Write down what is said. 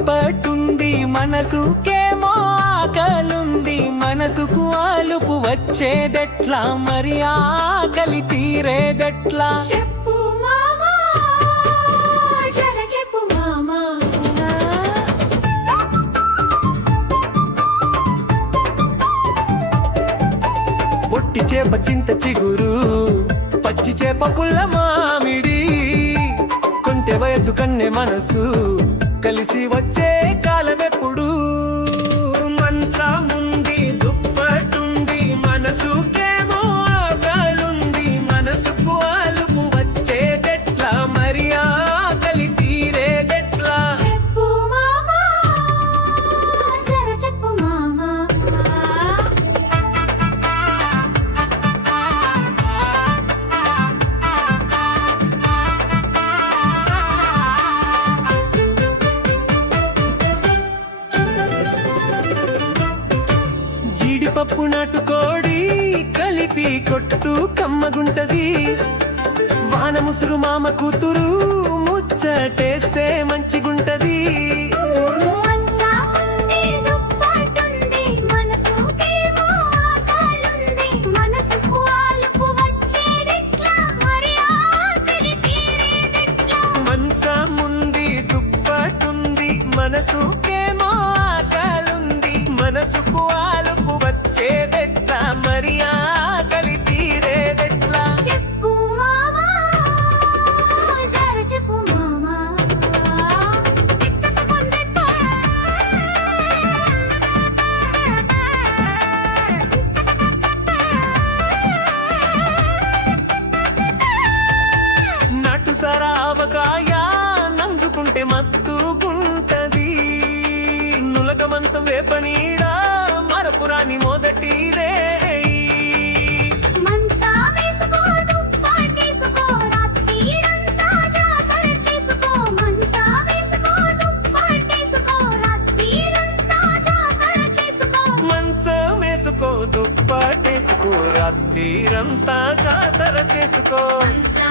దుప్పటుంది మనసుకేమో ఆకలుంది, మనసుకు ఆలుపు వచ్చేదెట్లా, మరి ఆకలి తీరేదెట్లా? చెప్పు మామా, జర చెప్పు మామా. పొట్టి చేప చింత చిగురు, పచ్చి చేప పుల్ల మామిడి, కొంటె వయసు కన్నె మనసు కలిసి వచ్చే కాలమెప్పుడు? మంచముంది దుప్పటుంది మనసుకేమో ఆకలుంది, మనసుకు ఆలుపు వచ్చేదెట్లా, మరి ఆకలి తీరేదెట్లా? చెప్పు మామా, జర చెప్పు మామా. జీడిపప్పు నాటుకోడి కలిపి కొట్టు కమ్మగుంటది, వాన ముసురు మామ కూతురు ముచ్చటేస్తే మంచిగుంటది. మంచముంది దుప్పటుంది మనసుకేమో ఆకలుంది, మనసుకు ఆలుపు వచ్చేదెట్లా, మరి ఆకలి తీరేదెట్లా? మంచముంది దుప్పటుంది మనసుకేమో ఆకలుంది, మనసుకు ఆలుపు వచ్చేదెట్లా, మరి ఆకలి తీరేదెట్లా? చెప్పు మామా, జర చెప్పు మామా. నటు సరావకాయ నంచుకుంటే మత్తుగుంటది, నులక మంచం వేపనీడా మరపురాని మొదటి రేయి. మంచా వేసుకో దుప్పటేసుకో రాత్రిరంతా జాతర చేసుకో, మంచా వేసుకో దుప్పటేసుకో రాత్రిరంతా జాతర చేసుకో. మంచం వేసుకో దుప్పటేసుకో రాత్రిరంతా జాతర చేసుకో. మంచా